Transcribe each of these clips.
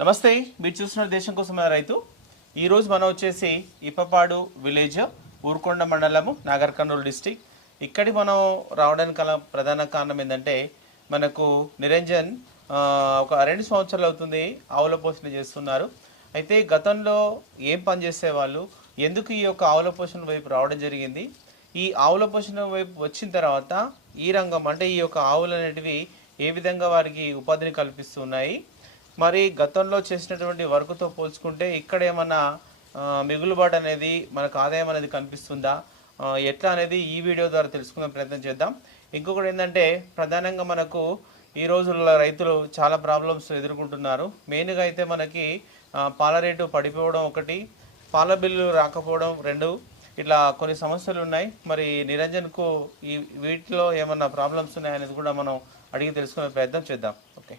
నమస్తే మీరు చూస్తున్న దేశం కోసం రైతు. ఈరోజు మనం వచ్చేసి ఇప్పపాడు విలేజ్ ఊరుకొండ మండలము నాగర్ కర్నూలు డిస్టిక్. ఇక్కడి మనం రావడానికి గల ప్రధాన కారణం ఏంటంటే మనకు నిరంజన్ ఒక రెండు సంవత్సరాలు అవుతుంది ఆవుల పోషణ చేస్తున్నారు. అయితే గతంలో ఏం పని చేసేవాళ్ళు? ఎందుకు ఈ యొక్క ఆవుల పోషణ వైపు రావడం జరిగింది? ఈ ఆవుల పోషణ వైపు వచ్చిన తర్వాత ఈ రంగం అంటే ఈ యొక్క ఆవులు అనేటివి ఏ విధంగా వారికి ఉపాధిని కల్పిస్తున్నాయి? మరి గతంలో చేసినటువంటి వర్క్తో పోల్చుకుంటే ఇక్కడ ఏమన్నా మిగులుబాటు అనేది మనకు ఆదాయం అనేది కనిపిస్తుందా? ఎట్లా అనేది ఈ వీడియో ద్వారా తెలుసుకునే ప్రయత్నం చేద్దాం. ఇంకొకటి ఏంటంటే ప్రధానంగా మనకు ఈ రోజుల్లో రైతులు చాలా ప్రాబ్లమ్స్ ఎదుర్కొంటున్నారు. మెయిన్గా అయితే మనకి పాల రేటు పడిపోవడం ఒకటి పాల బిల్లు రాకపోవడం రెండు ఇట్లా కొన్ని సమస్యలు ఉన్నాయి. మరి నిరంజన్కు ఈ వీటిలో ఏమన్నా ప్రాబ్లమ్స్ ఉన్నాయనేది కూడా మనం అడిగి తెలుసుకునే ప్రయత్నం చేద్దాం. ఓకే.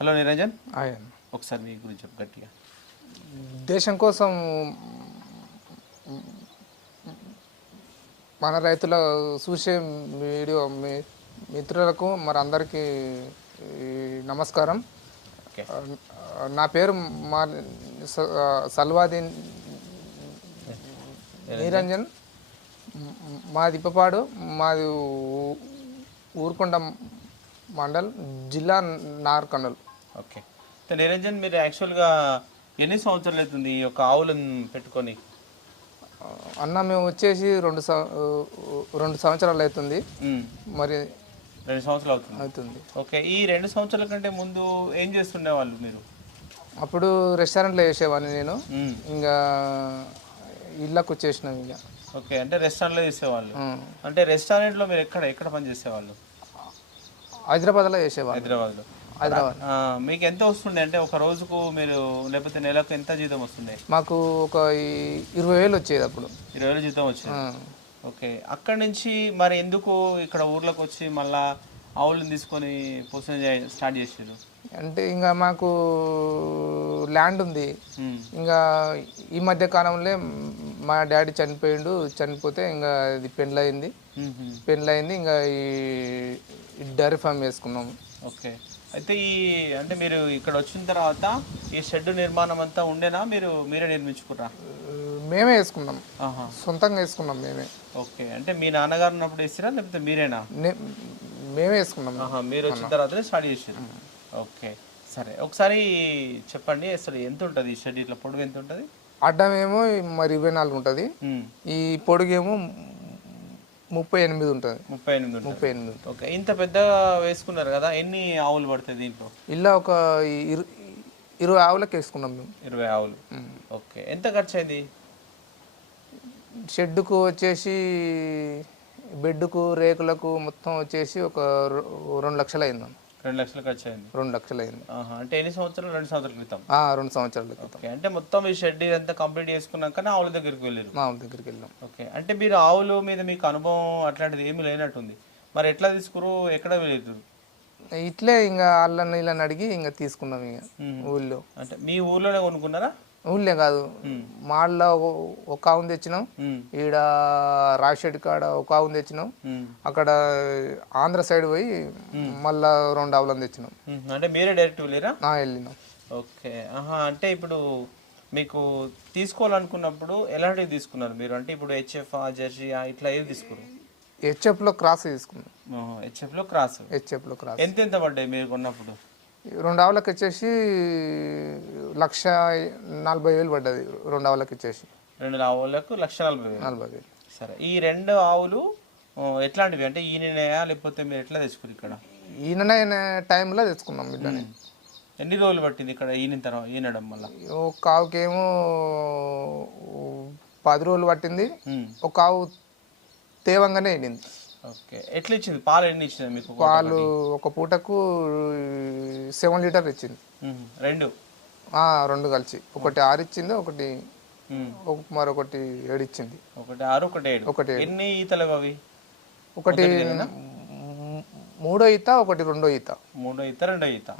హలో నిరంజన్. ఆయన ఒకసారి మీ గురించి చెప్పు గట్టిగా. దేశం కోసం మన రైతుల చూసే వీడియో మీ మిత్రులకు మరి అందరికీ నమస్కారం. నా పేరు మా స- సల్వాది నిరంజన్. మాది ఇప్పపాడు. మాది ఊరుకొండ మండల్ జిల్లా నార్కర్నూలు. ఓకే. నిరంజన్ మీరు యాక్చువల్గా ఎన్ని సంవత్సరాలు అవుతుంది ఈ యొక్క ఆవులను పెట్టుకొని? అన్న మేము వచ్చేసి రెండు రెండు సంవత్సరాలు అవుతుంది. మరి రెండు సంవత్సరాలు అవుతుంది. అవుతుంది. ఓకే. ఈ రెండు సంవత్సరాల కంటే ముందు ఏం చేస్తుండే వాళ్ళు మీరు? అప్పుడు రెస్టారెంట్లో చేసేవాడిని నేను. ఇంకా ఇళ్ళకు వచ్చేసినాం ఇక. ఓకే. అంటే రెస్టారెంట్లో చేసేవాళ్ళు. అంటే రెస్టారెంట్లో మీరు ఎక్కడ ఎక్కడ పని చేసేవాళ్ళు? హైదరాబాద్లో చేసేవాడిని హైదరాబాద్లో. హైదరాబాద్. మీకు ఎంత వస్తుండే? అంటే ఒక రోజుకు మీరు లేకపోతే నెలకు ఎంత జీతం వస్తుండే? మాకు ఒక ఇరవై వేలు వచ్చేది అప్పుడు. ఇరవై వేలు జీతం వచ్చింది. ఓకే. అక్కడి నుంచి మరి ఎందుకు ఇక్కడ ఊర్లోకి వచ్చి మళ్ళా ఆవులను తీసుకొని పోషణ స్టార్ట్ చేసారు అంటే ఇంకా మాకు ల్యాండ్ ఉంది. ఇంకా ఈ మధ్య కాలంలో మా డాడీ చనిపోయిండు. చనిపోతే ఇంకా ఇది ఉమ్, ఉమ్. పెళ్ళయింది ఇంకా ఈ డైరీ ఫామ్ వేసుకున్నాము. ఓకే. అయితే ఈ అంటే మీరు ఇక్కడ వచ్చిన తర్వాత ఈ షెడ్ నిర్మాణం అంతా ఉండేనా? మీరు మీరే నిర్మించుకురా మేమే వేసుకున్నాం. సొంతంగా వేసుకున్నాం మేమే. ఓకే. అంటే మీ నాన్నగారు ఉన్నప్పుడు వేసిరా లేకపోతే మీరేనా? మేమే వేసుకున్నాం. మీరు వచ్చిన తర్వాతనే స్టార్ట్ చేసారు ఓకే. సరే. ఒకసారి చెప్పండి అసలు ఎంత ఉంటుంది ఈ షెడ్? ఇట్లా పొడుగు ఎంత ఉంటుంది? అడ్డమేమో మరి ఇరవై నాలుగు ఉంటుంది. ఈ పొడుగేమో ముప్పై ఎనిమిది ఉంటుంది. ముప్పై ఎనిమిది ముప్పై ఎనిమిది. ఓకే ఇంత పెద్దగా వేసుకున్నారు కదా ఎన్ని ఆవులు పడతాయి దీంట్లో? ఇలా ఒక ఇరు ఇరవై ఆవులకు వేసుకున్నాం మేము. ఇరవై ఆవులు. ఓకే ఎంత ఖర్చు అయింది షెడ్డుకు వచ్చేసి బెడ్కు రేకులకు మొత్తం వచ్చేసి ఒక రెండు లక్షలు అయింది. రెండు లక్షలు ఖర్చు అయింది రెండు లక్షలు అయింది అంటే ఎన్ని సంవత్సరాలు? రెండు సంవత్సరాల క్రితం. రెండు సంవత్సరాల క్రితం. అంటే మొత్తం ఈ షెడ్ ఇదంతా కంప్లీట్ చేసుకున్నాకనే ఆవుల దగ్గరికి వెళ్ళారు మా ఊరి దగ్గరికి వెళ్ళాం. ఓకే అంటే మీరు ఆవుల మీద మీకు అనుభవం అట్లాంటిది ఏమీ లేనట్టుంది. మరి ఎట్లా తీసుకురు? ఎక్కడ వెళ్ళారు ఇట్లే ఇంకా వాళ్ళని వీళ్ళని అడిగి ఇంకా తీసుకున్నాం ఇక ఊళ్ళో. అంటే మీ ఊర్లోనే కొనుక్కున్నారా? ఊళ్ళే కాదు. మాల్లో ఒక ఆవును తెచ్చినాం. ఈడ రావిషెడ్ కాడ ఒక ఆవును తెచ్చినాం. అక్కడ ఆంధ్ర సైడ్ పోయి మళ్ళా రెండు ఆవులను తెచ్చినాం. అంటే మీరే డైరెక్ట్ వెళ్ళారా? వెళ్ళినాం. ఓకే. ఆహా అంటే ఇప్పుడు మీకు తీసుకోవాలనుకున్నప్పుడు ఎలాంటివి తీసుకున్నారు మీరు? అంటే ఇప్పుడు హెచ్ఎఫ్ జెర్సీ ఇట్లా ఏది తీసుకున్నారు? హెచ్ఎఫ్లో క్రాస్ తీసుకున్నాం. హెచ్ఎఫ్లో క్రాస్. హెచ్ఎఫ్లో క్రాస్. ఎంత ఎంత పడ్డాయి మీరు కొన్నప్పుడు? రెండు ఆవులకు వచ్చేసి లక్ష నలభై వేలు పడ్డది రెండు ఆవులకు వచ్చేసి రెండు ఆవులకు లక్ష నలభై వేలు. నలభై వేలు. సరే ఈ రెండు ఆవులు ఎట్లాంటివి? అంటే ఈయనయా లేకపోతే మీరు ఎట్లా తెచ్చుకున్నారు ఇక్కడ? ఈయన టైంలో తెచ్చుకున్నాం బిడ్డని ఎన్ని రోజులు పట్టింది ఇక్కడ ఈయన తర్వాత ఈనడం వల్ల? ఒక ఆవుకేమో పది రోజులు పట్టింది. ఒక ఆవు తేవంగానే ఎండింది ఓకే. ఎట్లా ఇచ్చింది పాలు ఎన్ని ఇచ్చింది మీకు పాలు ఒక పూటకు సెవెన్ లీటర్ ఇచ్చింది రెండు? రెండు కలిసి. ఒకటి ఆరు ఇచ్చింది ఒకటి మరొకటి ఏడు ఇచ్చింది. ఒకటి ఆరు ఒకటి ఏడు. ఒకటి ఎన్ని ఈతలు అవి? ఒకటి మూడో ఈత ఒకటి రెండో ఈత. మూడో ఈత రెండో ఈత.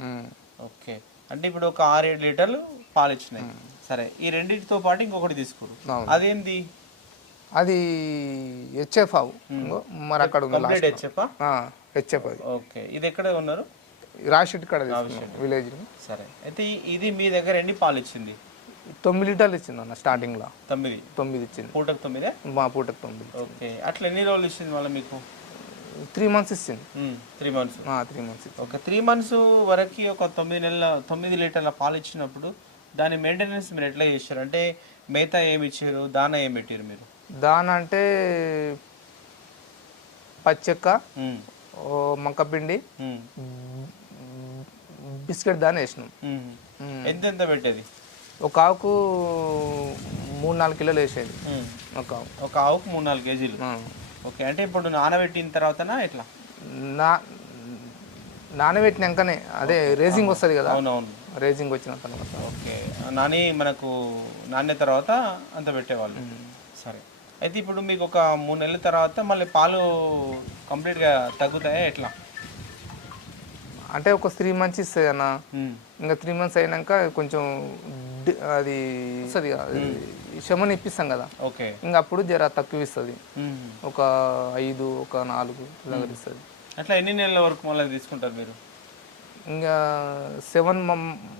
ఓకే. అంటే ఇప్పుడు ఒక ఆరు ఏడు లీటర్లు పాలు ఇచ్చినాయి. సరే ఈ రెండింటితో పాటు ఇంకొకటి తీసుకోరు. అదేంది? అది హెచ్ఎఫ్ మరి అక్కడ ఉంది హెచ్ఎఫ్ అది. ఓకే. ఇది ఎక్కడ ఉన్నారు? రాషెట్ కాడ విలేజ్ సరే. అయితే ఇది మీ దగ్గర ఎన్ని పాలు ఇచ్చింది? తొమ్మిది లీటర్లు ఇచ్చింది అన్న స్టార్టింగ్లో తొమ్మిది? తొమ్మిది ఇచ్చింది. పూటకు తొమ్మిదే? మా పూటకు తొమ్మిది ఓకే. అట్లా ఎన్ని రోజులు ఇచ్చింది మళ్ళీ మీకు? త్రీ మంత్స్ ఇచ్చింది. త్రీ మంత్స్ త్రీ మంత్స్ ఒక త్రీ మంత్స్ వరకు ఒక తొమ్మిది నెలల తొమ్మిది లీటర్ల పాలు ఇచ్చినప్పుడు దాని మెయింటెనెన్స్ మీరు ఎట్లా చేశారు? అంటే మిగతా ఏమి ఇచ్చారు? దానా ఏమి పెట్టారు మీరు? దాని అంటే పచ్చెక్క మంకపిండి బిస్కెట్ దాని వేసినాం. ఉమ్. ఉమ్. ఎంత ఎంత పెట్టేది? ఒక ఆవుకు మూడు నాలుగు కిలోలు వేసేది. ఒక ఆవు. ఒక ఆవుకు మూడు నాలుగు కేజీలు. ఓకే అంటే ఇప్పుడు నానబెట్టిన తర్వాతనా ఎట్లా? నా నానబెట్టినాకనే అదే రేసింగ్ వస్తుంది కదా. అవునవును. రేసింగ్ వచ్చిన తర్వాత. ఓకే. నాని మనకు నాణ్య తర్వాత అంత పెట్టేవాళ్ళు. సరే. అయితే ఇప్పుడు మీకు ఒక మూడు నెలల తర్వాత మళ్ళీ పాలు కంప్లీట్గా తగ్గుతాయా ఎట్లా? అంటే ఒక త్రీ మంత్స్ ఇస్తుంది అన్న. ఇంకా త్రీ మంత్స్ అయినాక కొంచెం అది వస్తుంది శమని ఇప్పిస్తాం కదా. ఓకే. ఇంకా అప్పుడు జర తక్కువ ఇస్తుంది. ఒక ఐదు ఒక నాలుగు ఇలాగ ఇస్తుంది. అట్లా ఎన్ని నెలల వరకు మళ్ళీ తీసుకుంటారు మీరు? ఇంకా సెవెన్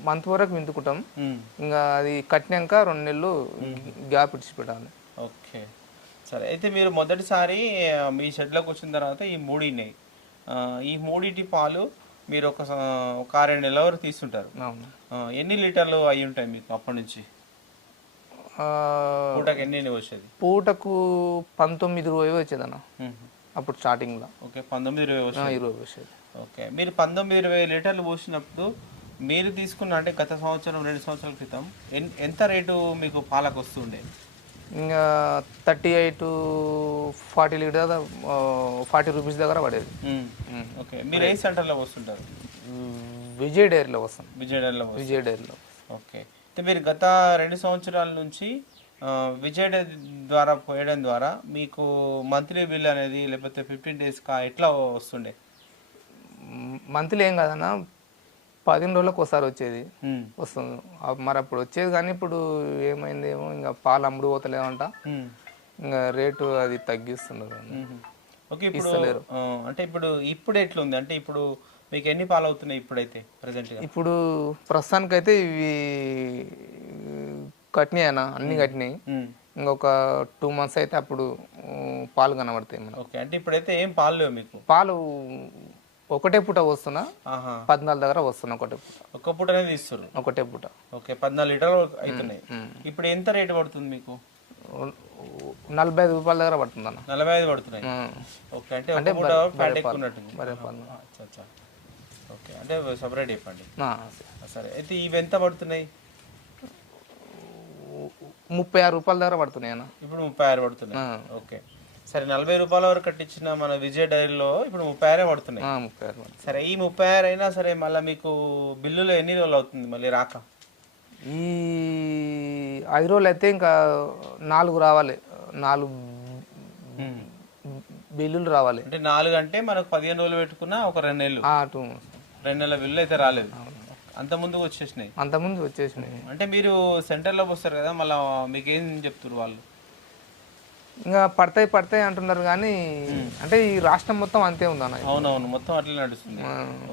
మంత్ వరకు విందుకుంటాం. ఇంకా అది కట్టినాక రెండు నెలలు గ్యాప్ ఇడిచిపెట్టాలి. ఓకే. సరే అయితే మీరు మొదటిసారి మీ షెడ్లోకి వచ్చిన తర్వాత ఈ మూడు ఉన్నాయి ఆ, ఈ మూడింటి పాలు మీరు ఒక ఒక ఆరేడు నెలల వరకు తీసుకుంటారు ఎన్ని లీటర్లు అయి ఉంటాయి మీకు అప్పటి నుంచి? పూటకి ఎన్ని వచ్చేది? పూటకు పంతొమ్మిది ఇరవై వచ్చేదన్న. అప్పుడు స్టార్టింగ్లో. ఓకే పంతొమ్మిది ఇరవై వచ్చేది. ఇరవై వచ్చేది. ఓకే మీరు పంతొమ్మిది ఇరవై లీటర్లు పోసినప్పుడు మీరు తీసుకున్న అంటే గత సంవత్సరం రెండు సంవత్సరాల క్రితం ఎంత రేటు మీకు పాలకు వస్తుండే? ఇంకా thirty eight forty litre forty rupees దగ్గర పడేది. ఓకే. మీరు ఏ సెంటర్లో వస్తుంటారు? విజయ్ డైరీలో వస్తాం. విజయనగరంలో విజయ్ డైరీలో ఓకే. అయితే మీరు గత రెండు సంవత్సరాల నుంచి విజయ్ డైరీ ద్వారా పోయడం ద్వారా మీకు మంత్లీ బిల్ అనేది లేకపోతే ఫిఫ్టీన్ డేస్ కా ఎట్లా వస్తుండే? మంత్లీ ఏం కాదన్న పదిహేను రోజులకు ఒకసారి వచ్చేది. వస్తుంది. మరి అప్పుడు వచ్చేది కానీ ఇప్పుడు ఏమైందేమో ఇంకా పాలు అమ్ముడు పోతలేదంట. ఇంకా రేటు అది తగ్గిస్తున్నారు. ఓకే ఇప్పుడు అంటే ఇప్పుడు ఇప్పుడు ఎట్లుంది? అంటే ఇప్పుడు మీకు ఎన్ని పాలు అవుతున్నాయి ఇప్పుడైతే గా ఇప్పుడు ప్రస్తుతానికైతే ఇవి కట్టినాయి అన్న అన్ని కట్టినాయి. ఇంకొక టూ మంత్స్ అయితే అప్పుడు పాలు కనబడతాయి ఓకే అంటే ఇప్పుడైతే ఏం పాలు లేవు మీకు? పాలు ఒకటే పూట వస్తున్నా పద్నాలుగు దగ్గర వస్తున్నా ఒకటే పూట. ఒక్క పూట ఒకటే పూట. ఓకే పద్నాలుగు లీటర్లు అవుతున్నాయి. ఇప్పుడు ఎంత రేటు పడుతుంది మీకు? నలభై ఐదు రూపాయల దగ్గర పడుతుంది అన్న నలభై ఐదు పడుతున్నాయి. ఓకే అంటే ఒక ఫ్యాట్ ఎక్కువ. ఓకే అంటే సపరేట్ చెప్పండి. సరే. అయితే ఇవి ఎంత పడుతున్నాయి? ముప్పై ఆరు రూపాయల దగ్గర పడుతున్నాయి అన్న ఇప్పుడు ముప్పై ఆరు పడుతున్నాయి. ఓకే. సరే నలభై రూపాయల వరకు కట్టించిన మన విజయ డైరీలో ఇప్పుడు ముప్పై ఆరే పడుతున్నాయి. ముప్పై ఆరు సరే ఈ ముప్పై ఆరు అయినా సరే మళ్ళీ మీకు బిల్లులో ఎన్ని రోజులు అవుతుంది మళ్ళీ రాక? ఈ ఐదు రోజులు అయితే ఇంకా నాలుగు రావాలి. నాలుగు బిల్లులు రావాలి. అంటే నాలుగు అంటే మనకు పదిహేను రోజులు పెట్టుకున్నా ఒక రెండు నెలలు. టూ రెండు నెలల బిల్లు అయితే రాలేదు. అంత ముందుకు వచ్చేసినాయి. అంతకుముందు వచ్చేసినాయి. అంటే మీరు సెంటర్లోకి వస్తారు కదా మళ్ళీ మీకు ఏం చెప్తారు వాళ్ళు? ఇంకా పడతాయి పడతాయి అంటున్నారు కానీ అంటే ఈ రాష్ట్రం మొత్తం అంతే ఉందన్న అవునవును మొత్తం అట్లే నడుస్తుంది.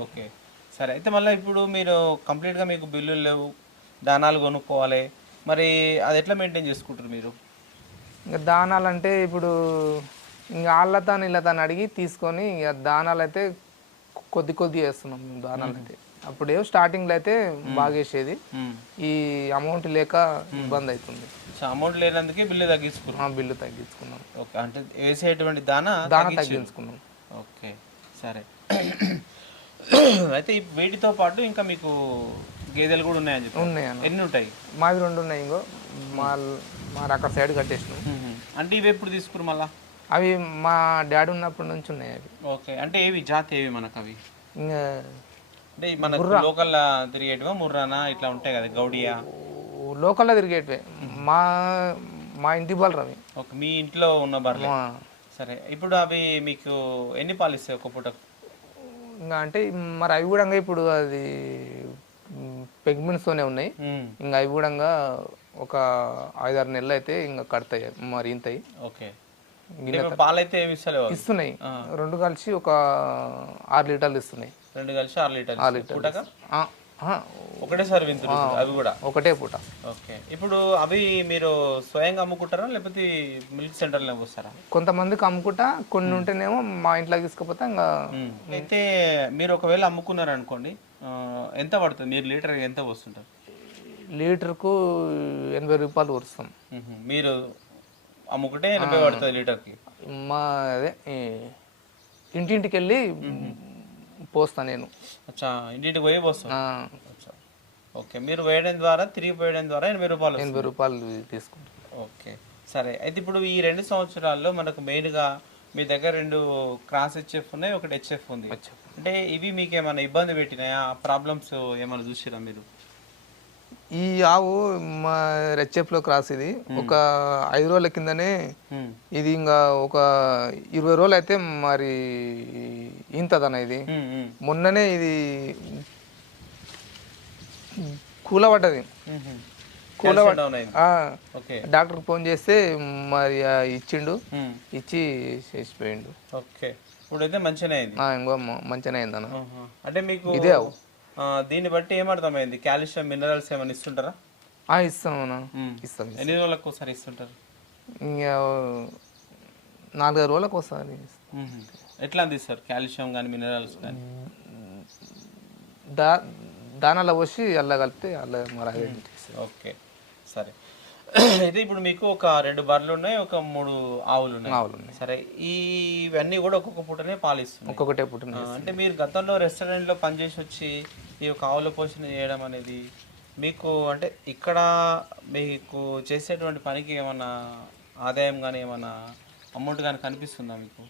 ఓకే. సరే అయితే మళ్ళీ ఇప్పుడు మీరు కంప్లీట్గా మీకు బిల్లులు లేవు దానాలు కొనుక్కోవాలి మరి అది ఎట్లా మెయింటైన్ చేసుకుంటారు మీరు? ఇంకా దానాలు అంటే ఇప్పుడు ఇంకా వాళ్ళతో వీళ్ళతో అడిగి తీసుకొని ఇక దానాలు అయితే కొద్ది కొద్ది వేస్తున్నాం మేము దానాలు అయితే అప్పుడే స్టార్టింగ్లో అయితే బాగా వేసేది. ఈ అమౌంట్ లేక ఇబ్బంది అవుతుంది. సో అమౌంట్ లేనందుకే బిల్లు తగ్గించుకున్నారు ఆ బిల్లు తగ్గించుకున్నాం. ఓకే అంటే వేసేటువంటి దానా దానా. తగ్గించుకున్నాం. ఓకే సరే. అయితే వీటితో పాటు ఇంకా మీకు గేదెలు కూడా ఉన్నాయని చెప్పి ఉన్నాయి ఎన్ని ఉంటాయి? మావి రెండు ఉన్నాయి ఇంకో. మా మా అక్కడ సైడ్ కట్టేసినాం. అంటే ఇవి ఎప్పుడు తీసుకురు మళ్ళా? అవి మా డాడీ ఉన్నప్పటి నుంచి ఉన్నాయి అవి. ఓకే అంటే ఏవి? జాతి ఏవి మనకు అవి? ఇంకా అంటే మన లోకల్ తిరిగేటివా? ముర్రానా? ఇట్లా ఉంటాయి కదా గౌడియా? లోకల్లో తిరిగేటివే. మా మా ఇంటి బాలు రవి ఓకే మీ ఇంట్లో ఉన్న బర్రెలు. సరే ఇప్పుడు అవి మీకు ఎన్ని పాలు ఇస్తాయి ఒక పూట ఇంకా అంటే మరి అవి కూడా ఇప్పుడు అది పెగ్మెంట్స్తోనే ఉన్నాయి. ఇంకా అవి కూడా ఒక ఐదారు నెలలు అయితే ఇంకా కడతాయి మరి ఇంతయి ఓకే. పాలు అయితే ఏమి ఇస్తలేవు అవి. ఇస్తున్నాయి. రెండు కలిసి ఒక ఆరు లీటర్లు ఇస్తున్నాయి. రెండు కలిసి ఆరు లీటర్లు ఆరు ఇస్తాయి. పూటగా ఒకటేసారి వింతులు అవి కూడా? ఒకటే పూట. ఓకే. ఇప్పుడు అవి మీరు స్వయంగా అమ్ముకుంటారా లేకపోతే మిల్క్ సెంటర్లో పోస్తారా? కొంతమందికి అమ్ముకుంటా కొన్ని ఉంటేనేమో మా ఇంట్లోకి తీసుకుపోతే ఇంకా అయితే మీరు ఒకవేళ అమ్ముకున్నారు అనుకోండి ఎంత పడుతుంది? మీరు లీటర్ ఎంత పోస్తుంటారు? లీటర్కు ఎనభై రూపాయలు వరుస్తాం మ్మ్. మీరు అమ్ముకుంటే ఎనభై పడుతుంది లీటర్కి. మా అదే ఇంటింటికి వెళ్ళి పోస్తా నేను. అచ్చా ఇంటికి పోయి పోస్తాం ఓకే మీరు వేయడం ద్వారా తిరిగి పోయడం ద్వారా ఎనభై రూపాయలు. ఎనభై రూపాయలు తీసుకుంటాం ఓకే సరే. అయితే ఇప్పుడు ఈ రెండు సంవత్సరాల్లో మనకు మెయిన్గా మీ దగ్గర రెండు క్రాస్ హెచ్ఎఫ్ ఉన్నాయి ఒకటి హెచ్ఎఫ్ ఉంది. అంటే ఇవి మీకు ఏమైనా ఇబ్బంది పెట్టినాయా? ప్రాబ్లమ్స్ ఏమైనా చూసిరా మీరు? ఈ ఆవు మా రెచ్చెఫ్లో క్రాస్ ఇది ఒక ఐదు రోజుల కిందనే. ఇది ఇంకా ఒక ఇరవై రోజులు అయితే మరి ఇంతదన్న ఇది. మొన్ననే ఇది కూలబడ్డది మ్మ్. కూల Calcium down అయింది ఆ, ఓకే డాక్టర్కి ఫోన్ చేస్తే మరి ఇచ్చిండు. ఇచ్చి చేసిపోయిండు ఓకే ఇప్పుడైతే మంచిగానే అయింది ఇంకో మ- మంచిగానే అయిందన్న. అంటే మీకు ఇదే ఆవు. దీన్ని బట్టి ఏమర్థమైంది? కాల్షియం మినరల్స్ ఏమైనా ఇస్తుంటారా? ఆ, ఇస్తాం ఎన్ని రోజులకు ఒకసారి ఇస్తుంటారు? ఇంకా నాలుగైదు రోజులకు ఒకసారి. ఎట్లా అందిస్తారు? కాల్షియం కానీ మినరల్స్ కానీ దా దానాలో పోసి అల్ల కలిపితే అల్ల మరి ఓకే. సరే. అయితే ఇప్పుడు మీకు ఒక రెండు బర్రెలు ఉన్నాయి ఒక మూడు ఆవులు ఉన్నాయి. ఆవులు ఉన్నాయి. సరే ఈ ఇవన్నీ కూడా ఒక్కొక్క పూటనే పాలిస్తున్నాయి ఒక్కొక్కటే పుట్టిన ఆ, అంటే మీరు గతంలో రెస్టారెంట్లో పనిచేసి వచ్చి ఈ యొక్క ఆవుల పోషణ చేయడం అనేది మీకు అంటే ఇక్కడ మీకు చేసేటువంటి పనికి ఏమన్నా ఆదాయం కానీ ఏమన్నా అమౌంట్ కానీ కనిపిస్తుందా మీకు?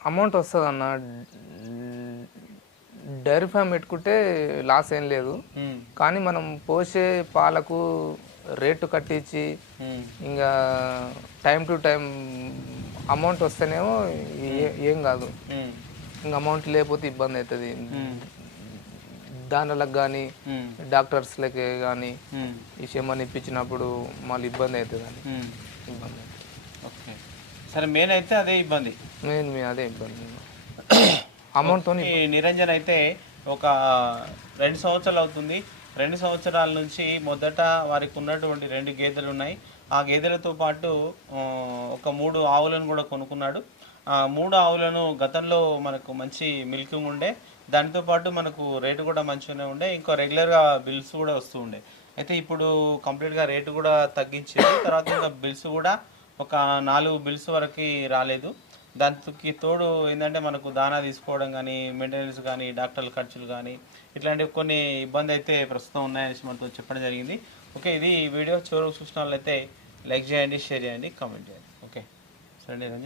అమౌంట్ వస్తుంది అన్న డైరీ ఫామ్ పెట్టుకుంటే లాస్ ఏం లేదు. కానీ మనం పోసే పాలకు రేటు కట్టించి. ఇంకా టైం టు టైం అమౌంట్ వస్తేనేమో ఏ- కాదు. ఇంకా అమౌంట్ లేకపోతే ఇబ్బంది అవుతుంది. దానిలకు కానీ. డాక్టర్స్లకి కానీ. విషయం ఇప్పించినప్పుడు మళ్ళీ ఇబ్బంది అవుతుంది అని. ఇబ్బంది అవుతుంది ఓకే సరే మెయిన్ అయితే అదే ఇబ్బంది మెయిన్ మీ అదే ఇబ్బంది అమౌంట్తో నిరంజన్ అయితే ఒక రెండు సంవత్సరాలు అవుతుంది రెండు సంవత్సరాల నుంచి మొదట వారికి ఉన్నటువంటి రెండు గేదెలు ఉన్నాయి. ఆ గేదెలతో పాటు ఒక మూడు ఆవులను కూడా కొనుక్కున్నాడు. ఆ మూడు ఆవులను గతంలో మనకు మంచి మిల్కింగ్ ఉండే. దానితో పాటు మనకు రేటు కూడా మంచిగానే ఉండే. ఇంకో రెగ్యులర్గా బిల్స్ కూడా వస్తూ ఉండే. అయితే ఇప్పుడు కంప్లీట్గా రేటు కూడా తగ్గించింది. తర్వాత ఇంకా బిల్స్ కూడా ఒక నాలుగు బిల్స్ వరకు రాలేదు. దానికి తోడు ఏంటంటే మనకు దానా తీసుకోవడం కానీ మెయింటెనెన్స్ కానీ డాక్టర్ల ఖర్చులు కానీ ఇట్లాంటివి కొన్ని ఇబ్బంది అయితే ప్రస్తుతం ఉన్నాయనేసి మనతో చెప్పడం జరిగింది. ఓకే ఇది వీడియో. చివరికి చూసిన వాళ్ళైతే లైక్ చేయండి షేర్ చేయండి కామెంట్ చేయండి. ఓకే. సరే నిరంజన్